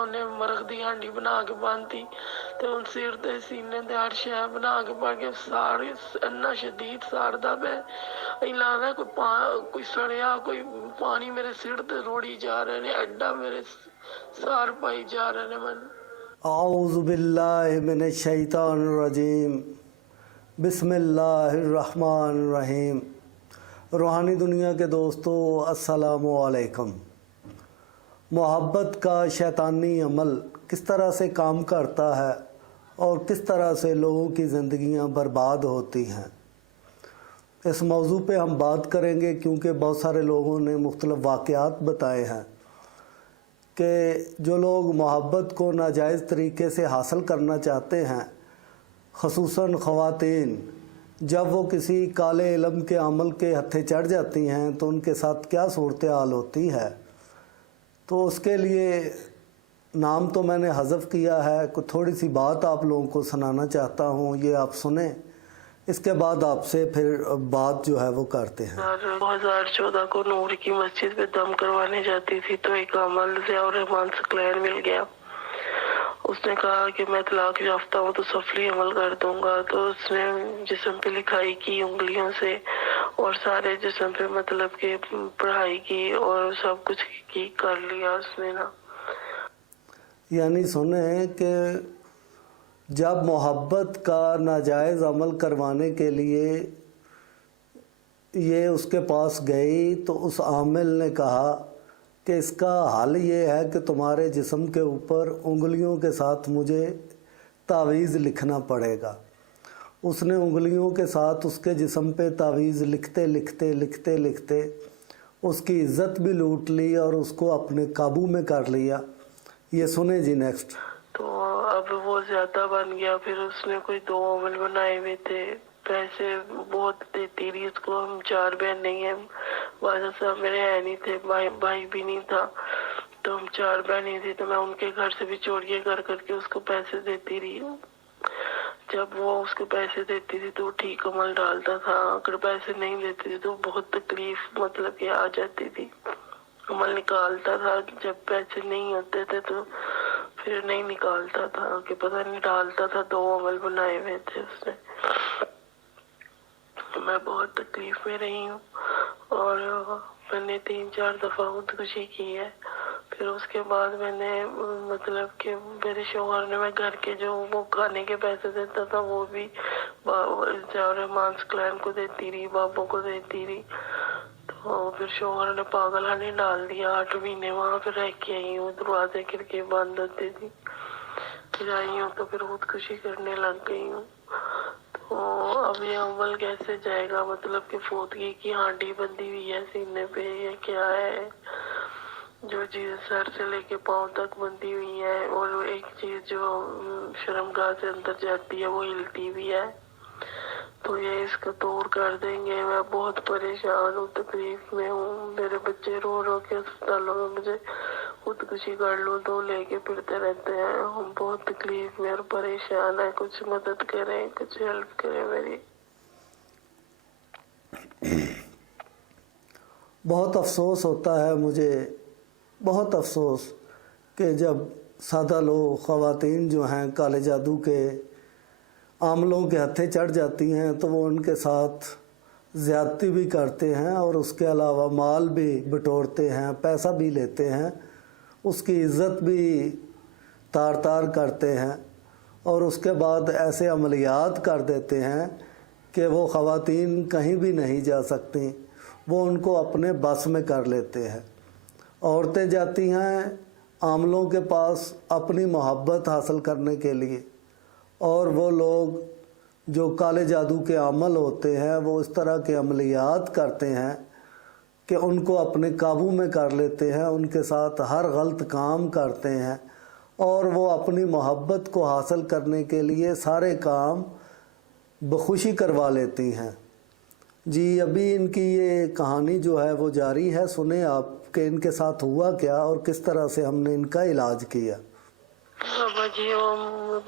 انہیں مرغ دی ہانڈی بنا کے باندھی تے ان سر تے سینے تے ہر شے بنا کے پا کے سارے اتنا شدید ساردا پہ لگتا کوئی سڑیا کوئی پانی میرے سر تے روڑی جا رہے نے ایڈا میرے سار پائی جا رہے نے من. اعوذ باللہ من الشیطان الرجیم. بسم اللہ الرحمن الرحیم. روحانی دنیا کے دوستو السلام علیکم. محبت کا شیطانی عمل کس طرح سے کام کرتا ہے اور کس طرح سے لوگوں کی زندگیاں برباد ہوتی ہیں، اس موضوع پہ ہم بات کریں گے، کیونکہ بہت سارے لوگوں نے مختلف واقعات بتائے ہیں کہ جو لوگ محبت کو ناجائز طریقے سے حاصل کرنا چاہتے ہیں، خصوصاً خواتین، جب وہ کسی کالے علم کے عمل کے ہتھے چڑھ جاتی ہیں تو ان کے ساتھ کیا صورتحال ہوتی ہے. تو اس کے لیے نام تو میں نے حذف کیا ہے، تھوڑی سی بات آپ لوگوں کو سنانا چاہتا ہوں، یہ آپ سنیں، اس کے بعد آپ سے پھر بات جو ہے وہ کرتے ہیں. 2014 کو نور کی مسجد پہ دم کروانے جاتی تھی تو ایک عمل ضیاء الرحمان سکلین مل گیا. اس نے کہا کہ میں طلاق یافتہ ہوں تو سفلی عمل کر دوں گا. تو اس نے جسم پہ لکھائی کی انگلیوں سے اور سارے جسم پہ مطلب کہ پڑھائی کی اور سب کچھ کی کر لیا اس نے نا. یعنی سنیں کہ جب محبت کا ناجائز عمل کروانے کے لیے یہ اس کے پاس گئی تو اس عامل نے کہا کہ اس کا حل یہ ہے کہ تمہارے جسم کے اوپر انگلیوں کے ساتھ مجھے تعویذ لکھنا پڑے گا. اس نے انگلیوں کے ساتھ اس کے جسم پہ تعویذ لکھتے لکھتے لکھتے لکھتے اس کی عزت بھی لوٹ لی اور اس کو اپنے قابو میں کر لیا. یہ سنیں جی نیکسٹ. تو اب وہ زیادہ بن گیا. پھر اس نے کوئی 2 عمل بنائے ہوئے تھے. پیسے بہت دیتی رہی اس کو. ہم 4 بہن نہیں ہیں، والد صاحب میرے ہے نہیں تھے، بھائی بھی نہیں تھا، تو ہم 4 بہنیں تھی. تو میں ان کے گھر سے بھی چوریاں کر کر کے اس کو پیسے دیتی رہی ہوں. جب وہ اس کو پیسے دیتی تھی تو وہ ٹھیک عمل ڈالتا تھا، اگر پیسے نہیں دیتی تھی تو بہت تکلیف مطلب کہ آ جاتی تھی. عمل نکالتا تھا، جب پیسے نہیں ہوتے تھے تو پھر نہیں نکالتا تھا کہ پتہ نہیں ڈالتا تھا. 2 عمل بنائے ہوئے تھے اس نے. میں بہت تکلیف میں رہی ہوں اور میں نے 3-4 دفعہ خودکشی کی ہے. پھر اس کے بعد میں نے مطلب کہ میرے شوہر نے، میں گھر کے جو وہ کھانے کے پیسے دیتا تھا وہ بھی ضیاء الرحمان سکلین کو دیتی رہی، بابوں کو دیتی رہی. تو پھر شوہر نے پاگل خانے ڈال دیا. 8 مہینے وہاں پہ رہ کے آئی ہوں، دروازے کھڑکیاں بند ہوتی تھی. پھر آئی ہوں تو پھر خودکشی کرنے لگ گئی ہوں. تو اب یہ عمل کیسے جائے گا؟ مطلب کہ فوتگی کی ہانڈی بندھی ہوئی ہے سینے پہ، یہ کیا ہے؟ جو چیز سر سے لے کے پاؤں تک بندھی ہوئی ہے اور ایک چیز جو شرمگاہ سے اندر جاتی ہے وہ ہلتی بھی ہے. تو یہ اس کا توڑ کر دیں گے. میں بہت پریشان ہوں، تکلیف میں ہوں. میرے بچے رو رو کے اسپتالوں میں مجھے خودکشی کر لوں تو لے کے پھرتے رہتے ہیں. ہم بہت تکلیف میں اور پریشان ہیں. کچھ مدد کریں، کچھ ہیلپ کریں میری. بہت افسوس ہوتا ہے مجھے، بہت افسوس کہ جب سادہ لوگ، خواتین جو ہیں کالے جادو کے عاملوں کے ہتھے چڑھ جاتی ہیں تو وہ ان کے ساتھ زیادتی بھی کرتے ہیں اور اس کے علاوہ مال بھی بٹورتے ہیں، پیسہ بھی لیتے ہیں، اس کی عزت بھی تار تار کرتے ہیں اور اس کے بعد ایسے عملیات کر دیتے ہیں کہ وہ خواتین کہیں بھی نہیں جا سکتی. وہ ان کو اپنے بس میں کر لیتے ہیں. عورتیں جاتی ہیں عاملوں کے پاس اپنی محبت حاصل کرنے کے لیے، اور وہ لوگ جو کالے جادو کے عمل ہوتے ہیں وہ اس طرح کے عملیات کرتے ہیں کہ ان کو اپنے قابو میں کر لیتے ہیں، ان کے ساتھ ہر غلط کام کرتے ہیں اور وہ اپنی محبت کو حاصل کرنے کے لیے سارے کام بخوشی کروا لیتی ہیں. جی ابھی ان کی یہ کہانی جو ہے وہ جاری ہے. سنیں آپ کہ ان کے ساتھ ہوا کیا اور کس طرح سے ہم نے ان کا علاج کیا. بابا جی،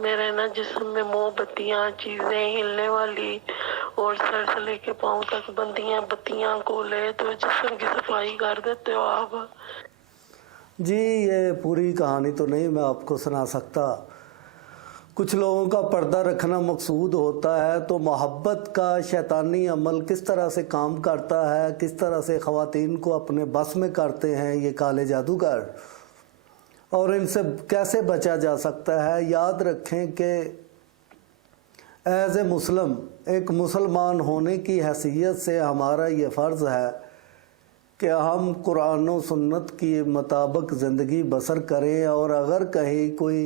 میرے نا جسم میں موم بتیاں، چیزیں ہلنے والی اور سر سے لے کے پاؤں تک بندیاں، بتیاں کو لے تو جسم کی صفائی کر دیتے ہو آپ. जी ये पूरी कहानी तो नहीं मैं आपको सुना सकता। कुछ लोगों का पर्दा रखना मकसूद होता है, तो मोहब्बत का शैतानी अमल किस तरह से काम करता है, किस तरह से ख़वातीन को अपने बस में करते हैं ये काले जादूगर, और इनसे कैसे बचा जा सकता है। याद रखें कि एज़ ए मुस्लिम, एक मुसलमान होने की हैसियत से हमारा ये फ़र्ज़ है कि हम कुरान और सुन्नत के मुताबिक ज़िंदगी बसर करें, और अगर कहीं कोई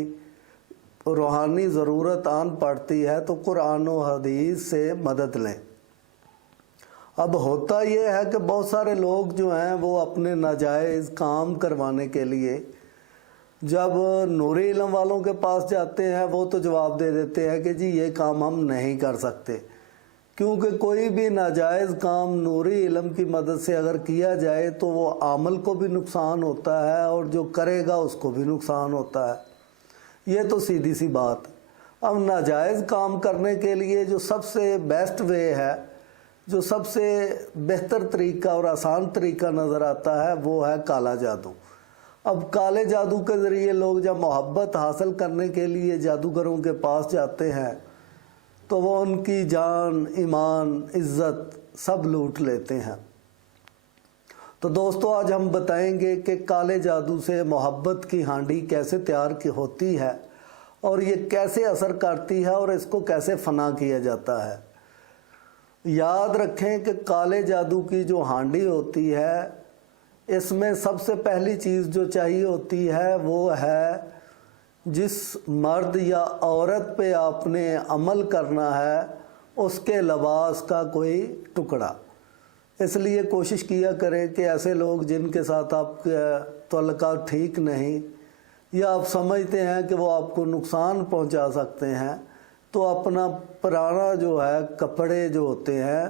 रूहानी ज़रूरत आन पड़ती है तो कुरान और हदीस से मदद लें। अब होता ये है कि बहुत सारे लोग जो हैं वो अपने नाजायज़ काम करवाने के लिए जब नूरी इल्म वालों के पास जाते हैं वो तो जवाब दे देते हैं कि जी ये काम हम नहीं कर सकते, क्योंकि कोई भी नाजायज़ काम नूरी इल्म की मदद से अगर किया जाए तो वो आमल को भी नुकसान होता है और जो करेगा उसको भी नुकसान होता है। ये तो सीधी सी बात। अब नाजायज़ काम करने के लिए जो सबसे बेस्ट वे है, जो सबसे बेहतर तरीका और आसान तरीका नज़र आता है वो है काला जादू। अब काले जादू के ज़रिए लोग जब मोहब्बत हासिल करने के लिए जादूगरों के पास जाते हैं तो वो उनकी जान, ईमान, इज़्ज़त सब लूट लेते हैं। तो दोस्तों आज हम बताएंगे कि काले जादू से मोहब्बत की हांडी कैसे तैयार की होती है और ये कैसे असर करती है और इसको कैसे फना किया जाता है। याद रखें कि काले जादू की जो हांडी होती है इसमें सबसे पहली चीज़ जो चाहिए होती है वो है जिस मर्द या औरत पे आपने अमल करना है उसके लिबास का कोई टुकड़ा। इसलिए कोशिश किया करें कि ऐसे लोग जिनके साथ आपका तल्लुकात ठीक नहीं या आप समझते हैं कि वो आपको नुकसान पहुंचा सकते हैं, तो अपना पुराना जो है कपड़े जो होते हैं,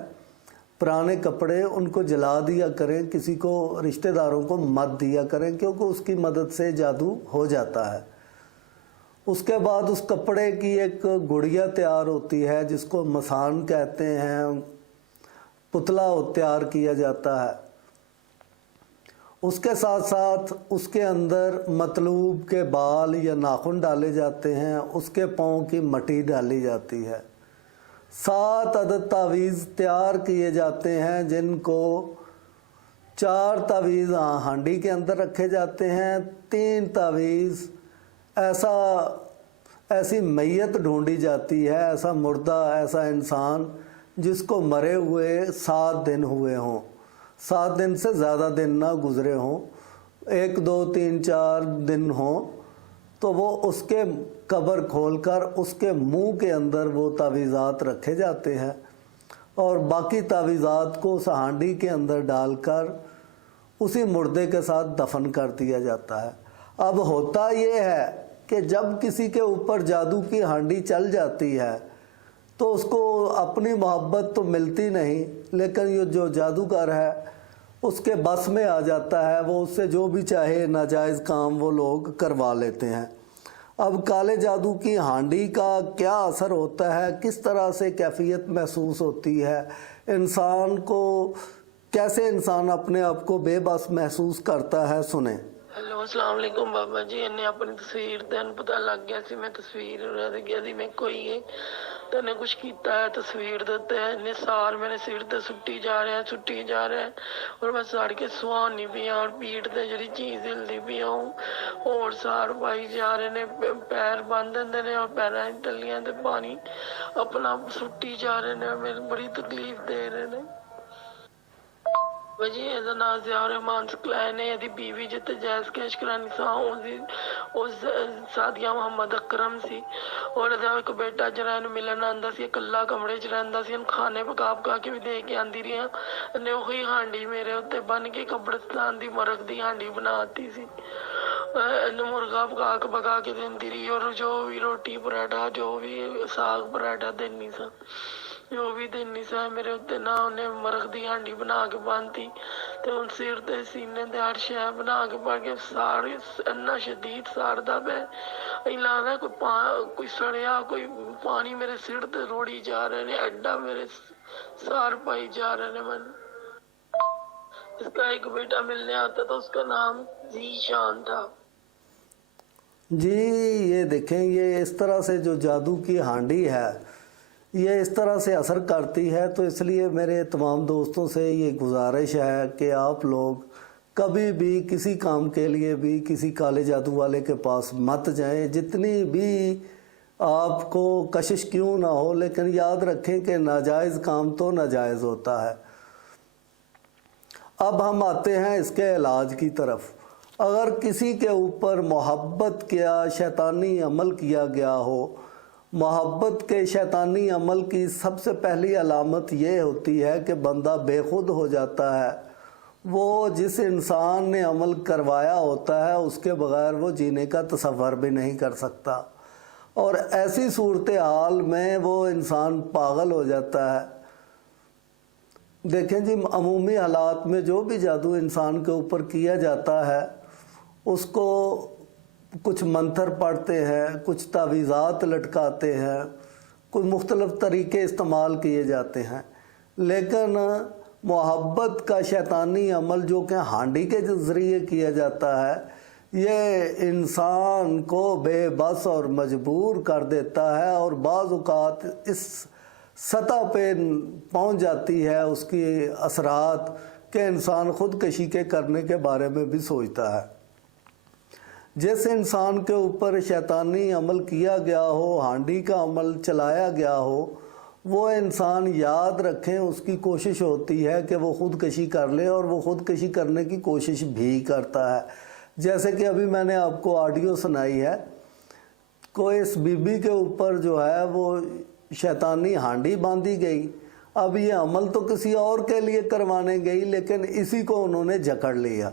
पुराने कपड़े, उनको जला दिया करें, किसी को रिश्तेदारों को मत दिया करें, क्योंकि उसकी मदद से जादू हो जाता है। उसके बाद उस कपड़े की एक गुड़िया तैयार होती है जिसको मसान कहते हैं, पुतला तैयार किया जाता है। उसके साथ साथ उसके अंदर मतलूब के बाल या नाखून डाले जाते हैं, उसके पाँव की मट्टी डाली जाती है। 7 अदद तावीज़ तैयार किए जाते हैं जिनको 4 तावीज़ हांडी के अंदर रखे जाते हैं, 3 तावीज़ ऐसी मैयत ढूंढी जाती है, ऐसा मुर्दा, ऐसा इंसान जिसको मरे हुए 7 दिन हुए हों, 7 दिन से ज़्यादा दिन ना गुज़रे हों, 1, 2, 3, 4 दिन हों, तो वो उसके कब्र खोलकर उसके मुंह के अंदर वो तावीज़ात रखे जाते हैं और बाकी तावीज़ात को उस हांडी के अंदर डालकर उसी मुर्दे के साथ दफन कर दिया जाता है। अब होता ये है कि जब किसी के ऊपर जादू की हांडी चल जाती है तो उसको अपनी मोहब्बत तो मिलती नहीं, लेकिन ये जो जादूगर है उसके बस में आ जाता है, वो उससे जो भी चाहे नाजायज़ काम वो लोग करवा लेते हैं। अब काले जादू की हांडी का क्या असर होता है, किस तरह से कैफियत महसूस होती है, इंसान को कैसे इंसान अपने आप को बेबस महसूस करता है, सुने। हेलो अस्सलाम वालेकुम बाबा जी। इन्हें अपनी तस्वीर देन पता लग गया सी, मैं तस्वीर रह गया सी मैं कोई है तने कुछ कीता है तस्वीर देते हैं इन्हें सार मेरे सिर ते सुट्टी जा रहे हैं और मैं सड़ के सुहानी भी और पीठ ते जड़ी चीज हिलदी भी हूँ और सार पाई जा रहे ने, पैर बंद देंदे ने और पैरां दी तलियां ते पानी अपना सुट्टी जा रहे ने, मेरी बड़ी तकलीफ दे रहे ने। वजी ਇਹਦਾ ਨਾਂ ਜ਼ਿਆ ਰਹਿਮਾਨ ਸਕਲੈਨ ਹੈ, ਇਹਦੀ बीवी ਜਿੱਤੇ ਜੈਸ ਕੇ ਅਸ਼ਕਰਾਨੀ ਸਾਂ ਉਸ ਸਾਦੀਆ ਮੁਹੰਮਦ ਅਕਰਮ ਸੀ ਔਰ ਇਹਦਾ ਇੱਕ ਬੇਟਾ ਜਿਹੜਾ ਇਹਨੂੰ ਮਿਲਣ ਆਉਂਦਾ ਸੀ, ਇਕੱਲਾ ਕਮਰੇ 'ਚ ਰਹਿੰਦਾ ਸੀ। ਇਹਨੂੰ ਖਾਣੇ ਪਕਾ ਕੇ ਵੀ ਦੇ ਕੇ ਆਂਦੀ ਰਹੀ ਹਾਂ। ਇਹਨੇ ਉਹੀ ਹਾਂਡੀ ਮੇਰੇ ਉੱਤੇ ਬੰਨ ਕੇ ਕਬਰਸਤਾਨ ਦੀ ਮਰਗ ਦੀ ਹਾਂਡੀ ਬਣਾ ਦਿੱਤੀ ਸੀ। ਇਹਨੂੰ ਮੁਰਗਾ ਪਕਾ ਕੇ ਦਿੰਦੀ ਰਹੀ ਔਰ ਜੋ ਵੀ ਰੋਟੀ ਪਰਾਠਾ ਜੋ ਵੀ ਸਾਗ ਪਰਾਠਾ ਦੇਣੀ ਸਾਂ जो भी देनी सा मेरे उत्ते ना उन्हें मरग दी हांडी बना के बांधी ते उन सिर ते सीने ते हर शै बना के पा के सारे इन्ना शदीद साड़दा पे लगदा कोई सड़िया कोई पानी मेरे सिर ते रोड़ी जा रहे ने, एड्डा मेरे सार पाई जा रहे ने। मन इसका एक बेटा मिलने आता था, उसका नाम जी शांता। जी ये देखें, ये इस तरह से जो जादू की हांडी है ये इस तरह से असर करती है, तो इसलिए मेरे तमाम दोस्तों से ये गुजारिश है कि आप लोग कभी भी किसी काम के लिए भी किसी काले जादू वाले के पास मत जाएं, जितनी भी आपको कशिश क्यों ना हो, लेकिन याद रखें कि नाजायज़ काम तो नाजायज़ होता है। अब हम आते हैं इसके इलाज की तरफ। अगर किसी के ऊपर मोहब्बत या शैतानी अमल किया गया हो, मोहब्बत के शैतानी अमल की सबसे पहली अलामत ये होती है कि बंदा बेखुद हो जाता है। वो जिस इंसान ने अमल करवाया होता है उसके बगैर वो जीने का तसव्वुर भी नहीं कर सकता, और ऐसी सूरत हाल में वो इंसान पागल हो जाता है। देखें जी, अमूमी हालात में जो भी जादू इंसान के ऊपर किया जाता है उसको कुछ मंत्र पढ़ते हैं, कुछ तावीज़ात लटकाते हैं, कुछ मुख्तलिफ़ तरीके इस्तेमाल किए जाते हैं, लेकिन मोहब्बत का शैतानी अमल जो कि हांडी के ज़रिए किया जाता है ये इंसान को बेबस और मजबूर कर देता है, और बाज़ औक़ात इस सतह पे पहुंच जाती है उसकी असरात के इंसान ख़ुदकशी के करने के बारे में भी सोचता है। जैसे इंसान के ऊपर शैतानी अमल किया गया हो, हांडी का अमल चलाया गया हो, वो इंसान याद रखें उसकी कोशिश होती है कि वो ख़ुदकशी कर ले, और वो ख़ुदकशी करने की कोशिश भी करता है। जैसे कि अभी मैंने आपको ऑडियो सुनाई है, कोई इस बीबी के ऊपर जो है वो शैतानी हांडी बांधी गई। अब ये अमल तो किसी और के लिए करवाने गई, लेकिन इसी को उन्होंने जकड़ लिया,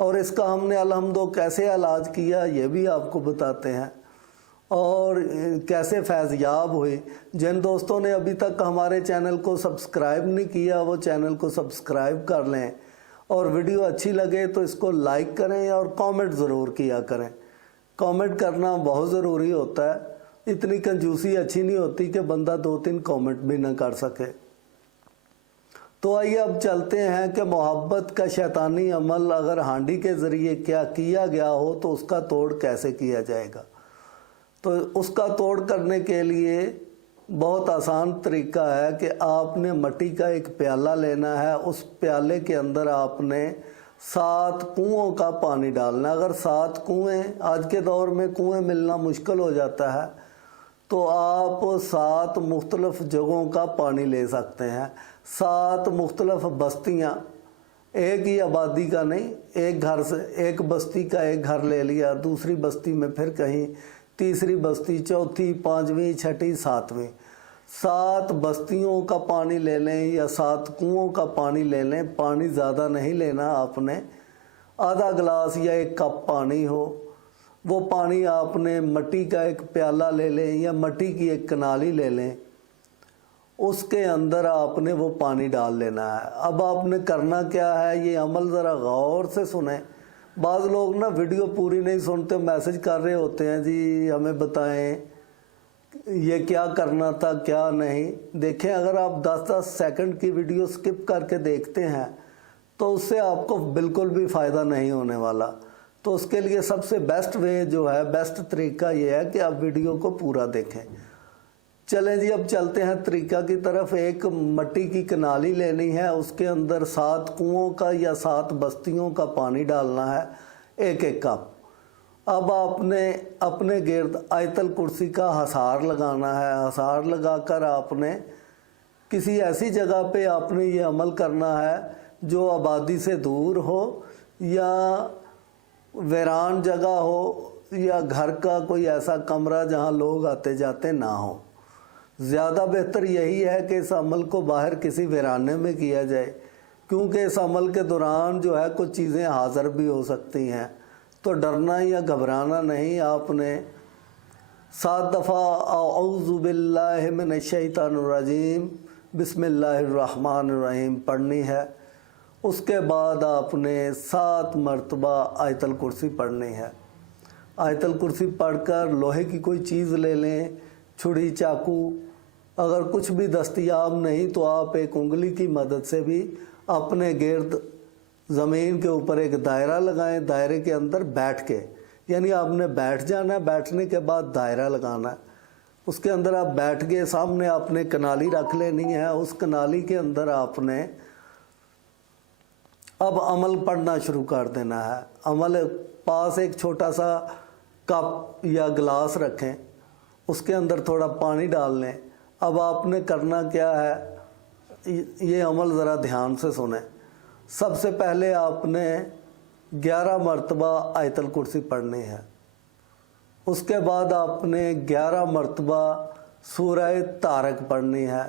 और इसका हमने अल्हम्दुलिल्लाह कैसे इलाज किया ये भी आपको बताते हैं, और कैसे फैज़याब हुए। जिन दोस्तों ने अभी तक हमारे चैनल को सब्सक्राइब नहीं किया वो चैनल को सब्सक्राइब कर लें, और वीडियो अच्छी लगे तो इसको लाइक करें और कमेंट ज़रूर किया करें। कमेंट करना बहुत ज़रूरी होता है, इतनी कंजूसी अच्छी नहीं होती कि बंदा 2-3 कमेंट भी ना कर सके। तो आइए अब चलते हैं कि मोहब्बत का शैतानी अमल अगर हांडी के ज़रिए क्या किया गया हो तो उसका तोड़ कैसे किया जाएगा। तो उसका तोड़ करने के लिए बहुत आसान तरीका है कि आपने मिट्टी का एक प्याला लेना है, उस प्याले के अंदर आपने 7 कुओं का पानी डालना। अगर 7 कुएँ, आज के दौर में कुएँ मिलना मुश्किल हो जाता है, तो आप 7 मुख्तलिफ़ जगहों का पानी ले सकते हैं। 7 मुख्तलिफ़ बस्तियाँ, एक ही आबादी का नहीं, एक घर से एक बस्ती का एक घर ले लिया, दूसरी बस्ती में फिर कहीं, तीसरी बस्ती, चौथी, 5वीं, 6ठी, 7वीं, 7 बस्तियों का पानी ले लें या 7 कुओं का पानी ले लें। पानी ज़्यादा नहीं लेना आपने, आधा गिलास या 1 कप पानी हो। वो पानी आपने मिट्टी का एक प्याला ले लें या मिट्टी की एक कनाली ले लें, उसके अंदर आपने वो पानी डाल लेना है। अब आपने करना क्या है, ये अमल ज़रा गौर से सुने। बाज़ लोग ना वीडियो पूरी नहीं सुनते, मैसेज कर रहे होते हैं जी हमें बताएं ये क्या करना था क्या नहीं। देखें, अगर आप 10-10 सेकंड की वीडियो स्किप करके देखते हैं तो उससे आपको बिल्कुल भी फ़ायदा नहीं होने वाला। तो उसके लिए सबसे बेस्ट वे जो है, बेस्ट तरीका ये है कि आप वीडियो को पूरा देखें। चलें जी, अब चलते हैं तरीका की तरफ। एक मिट्टी की कनाली लेनी है, उसके अंदर 7 कुओं का या 7 बस्तियों का पानी डालना है, 1-1 कप। अब आपने अपने गिर्द आयतल कुर्सी का हसार लगाना है। हसार लगाकर आपने किसी ऐसी जगह पे आपने ये अमल करना है जो आबादी से दूर हो या वीरान जगह हो, या घर का कोई ऐसा कमरा जहाँ लोग आते जाते ना हो। ज़्यादा बेहतर यही है कि इस अमल को बाहर किसी वीराने में किया जाए, क्योंकि इस अमल के दौरान जो है कुछ चीज़ें हाज़िर भी हो सकती हैं। तो डरना या घबराना नहीं, आपने 7 दफ़ा औज़ु बिल्लाहि मिनश शैतानिर रजीम बिस्मिल्लाहिर रहमानिर रहीम पढ़नी है। उसके बाद आपने 7 मरतबा आयतल कुर्सी पढ़नी है। आयतल कुर्सी पढ़कर लोहे की कोई चीज़ ले लें, छुरी, चाकू, अगर कुछ भी दस्तयाब नहीं तो आप एक उंगली की मदद से भी अपने गिर्द ज़मीन के ऊपर एक दायरा लगाएं, दायरे के अंदर बैठ के, यानी आपने बैठ जाना है, बैठने के बाद दायरा लगाना है, उसके अंदर आप बैठ गए, सामने आपने कनाली रख लेनी है, उस कनाली के अंदर आपने अब अमल पढ़ना शुरू कर देना है। अमल पास एक छोटा सा कप या गिलास रखें, उसके अंदर थोड़ा पानी डाल लें। अब आपने करना क्या है, ये अमल ज़रा ध्यान से सुने। सबसे पहले आपने 11 मरतबा आयतल कुर्सी पढ़नी है, उसके बाद आपने 11 मरतबा सूरह तारक पढ़नी है,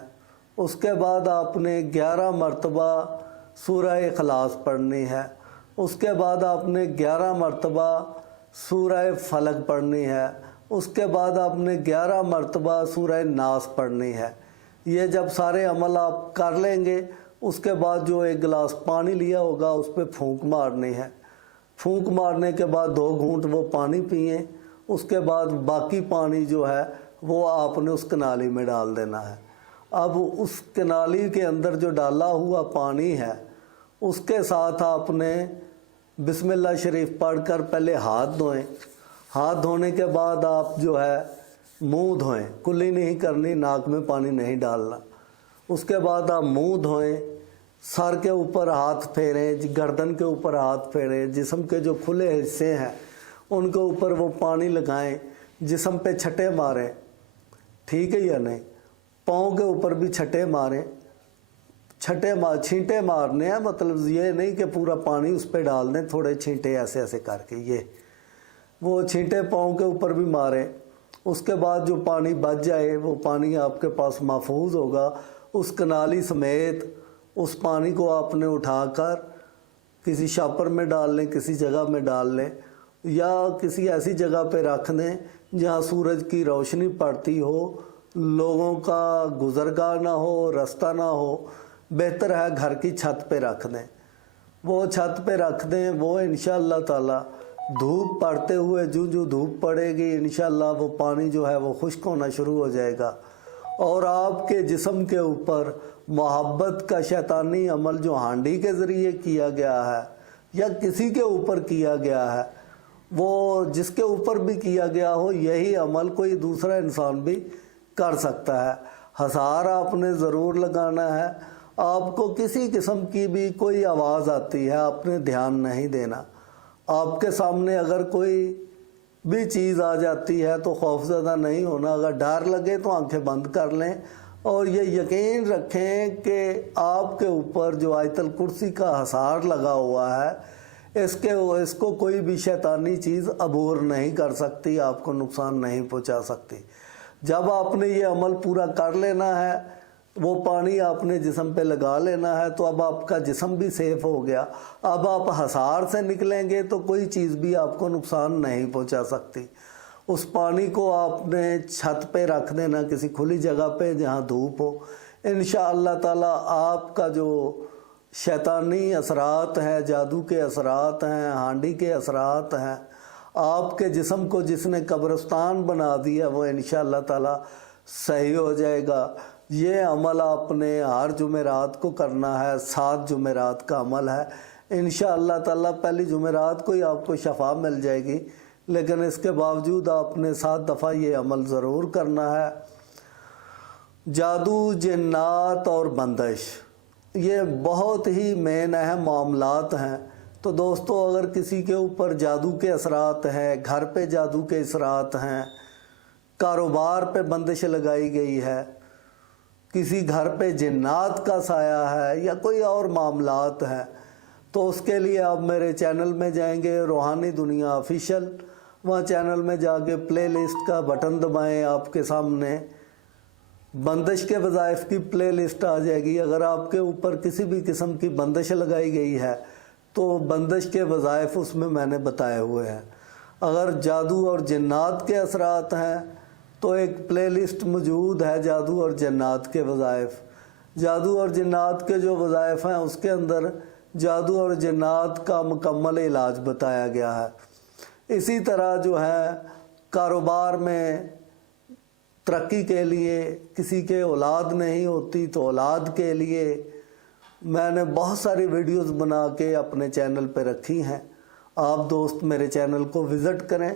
उसके बाद आपने 11 मरतबा सूरह इखलास पढ़नी है, उसके बाद आपने 11 मरतबा सूरह फलक पढ़नी है, उसके बाद आपने 11 मरतबा सूरह नास पढ़नी है। ये जब सारे अमल आप कर लेंगे, उसके बाद जो एक गिलास पानी लिया होगा उस पर फूंक मारनी है। फूंक मारने के बाद 2 घूंट वो पानी पिए, उसके बाद बाकी पानी जो है वो आपने उस कनाली में डाल देना है। अब उस कनाली के अंदर जो डाला हुआ पानी है उसके साथ आपने बिस्मिल्लाह शरीफ पढ़कर पहले हाथ धोएं। हाथ धोने के बाद आप जो है मुंह धोएं, कुल्ली नहीं करनी, नाक में पानी नहीं डालना। उसके बाद आप मुंह धोएं, सर के ऊपर हाथ फेरें, गर्दन के ऊपर हाथ फेरें, जिस्म के जो खुले हिस्से हैं उनके ऊपर वो पानी लगाएं, जिस्म पे छटे मारें, ठीक है या नहीं। पाँव के ऊपर भी छटे मारें, छींटे मारने हैं, मतलब ये नहीं कि पूरा पानी उस पर डाल दें, थोड़े छींटे ऐसे ऐसे करके, ये वो छींटे पाँव के ऊपर भी मारें। उसके बाद जो पानी बच जाए वो पानी आपके पास महफूज होगा, उस कनाली समेत उस पानी को आपने उठाकर किसी शापर में डाल लें, किसी जगह में डाल लें, या किसी ऐसी जगह पे रख दें जहाँ सूरज की रोशनी पड़ती हो, लोगों का गुजरगाह ना हो, रास्ता ना हो। बेहतर है घर की छत पे रख दें, वो छत पे रख दें। वो इंशाअल्लाह ताला धूप पड़ते हुए जो धूप पड़ेगी इंशाअल्लाह वो पानी जो है वो खुश्क होना शुरू हो जाएगा, और आपके जिस्म के ऊपर मोहब्बत का शैतानी अमल जो हांडी के ज़रिए किया गया है या किसी के ऊपर किया गया है, वो जिसके ऊपर भी किया गया हो, यही अमल कोई दूसरा इंसान भी कर सकता है। हसार आपने ज़रूर लगाना है। आपको किसी किस्म की भी कोई आवाज़ आती है, आपने ध्यान नहीं देना। आपके सामने अगर कोई भी चीज़ आ जाती है तो खौफज़दा नहीं होना। अगर डर लगे तो आंखें बंद कर लें और ये यकीन रखें कि आपके ऊपर जो आयतल कुर्सी का हसार लगा हुआ है, इसको कोई भी शैतानी चीज़ अबूर नहीं कर सकती, आपको नुकसान नहीं पहुंचा सकती। जब आपने ये अमल पूरा कर लेना है, वो पानी आपने जिस्म पे लगा लेना है, तो अब आपका जिस्म भी सेफ हो गया। अब आप हसार से निकलेंगे तो कोई चीज़ भी आपको नुकसान नहीं पहुंचा सकती। उस पानी को आपने छत पे रख देना, किसी खुली जगह पे जहाँ धूप हो। इंशाअल्लाह ताला आपका जो शैतानी असरात हैं, जादू के असरात हैं, हांडी के असरात हैं, आपके जिस्म को जिसने कब्रिस्तान बना दिया वो इंशाअल्लाह ताला सही हो जाएगा। ये अमल आपने हर जुमेरात को करना है। 7 जुमेरात का अमल है। इंशाअल्लाह ताला पहली जुमेरात को ही आपको शफा मिल जाएगी, लेकिन इसके बावजूद आपने 7 दफ़ा ये अमल ज़रूर करना है। जादू, जिन्नात और बंदिश ये बहुत ही मेन अहम मामलात हैं। तो दोस्तों, अगर किसी के ऊपर जादू के असरात हैं, घर पे जादू के असरात हैं, कारोबार पे बंदिश लगाई गई है, किसी घर पे जिन्नात का साया है या कोई और मामलात हैं, तो उसके लिए आप मेरे चैनल में जाएंगे, रूहानी दुनिया ऑफिशियल। वहाँ चैनल में जाके प्ले लिस्ट का बटन दबाएं, आपके सामने बंदिश के वज़ाइफ की प्ले लिस्ट आ जाएगी। अगर आपके ऊपर किसी भी किस्म की बंदिश लगाई गई है तो बंदिश के वज़ाइफ उसमें मैंने बताए हुए हैं। अगर जादू और जिन्नात के असरात हैं तो एक प्ले लिस्ट मौजूद है, जादू और जिन्नात के वज़ाइफ। जादू और जिन्नात के जो वज़ाइफ हैं उसके अंदर जादू और जिन्नात का मुकम्मल इलाज बताया गया है। इसी तरह जो है कारोबार में तरक्की के लिए, किसी के औलाद नहीं होती तो औलाद के लिए, میں نے بہت ساری ویڈیوز بنا کے اپنے چینل پہ رکھی ہیں. آپ دوست میرے چینل کو وزٹ کریں,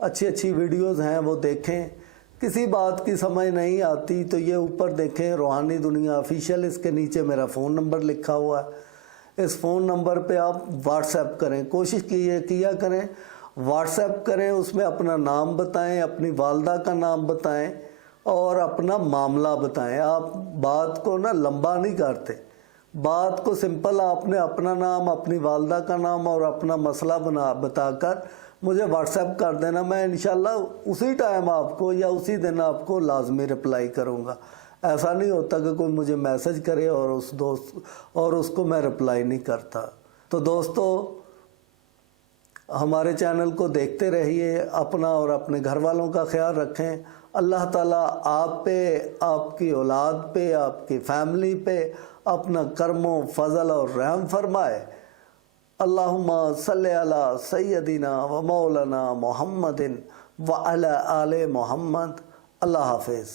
اچھی اچھی ویڈیوز ہیں وہ دیکھیں. کسی بات کی سمجھ نہیں آتی تو یہ اوپر دیکھیں روحانی دنیا آفیشیل, اس کے نیچے میرا فون نمبر لکھا ہوا ہے. اس فون نمبر پہ آپ واٹس ایپ کریں, کوشش کیا کریں واٹس ایپ کریں, اس میں اپنا نام بتائیں, اپنی والدہ کا نام بتائیں اور اپنا معاملہ بتائیں. آپ بات کو لمبا نہیں کرتے, بات کو سمپل آپ نے اپنا نام, اپنی والدہ کا نام اور اپنا مسئلہ بتا کر مجھے واٹس ایپ کر دینا. میں انشاءاللہ اسی ٹائم آپ کو یا اسی دن آپ کو لازمی رپلائی کروں گا. ایسا نہیں ہوتا کہ کوئی مجھے میسج کرے اور اس کو میں رپلائی نہیں کرتا. تو دوستو ہمارے چینل کو دیکھتے رہیے, اپنا اور اپنے گھر والوں کا خیال رکھیں. اللہ تعالیٰ آپ پہ, آپ کی اولاد پہ, آپ کی فیملی پہ اپنا کرم و فضل اور رحم فرمائے. اللہم صلی علی سیدنا و مولانا محمد وعلی آل محمد. اللہ حافظ.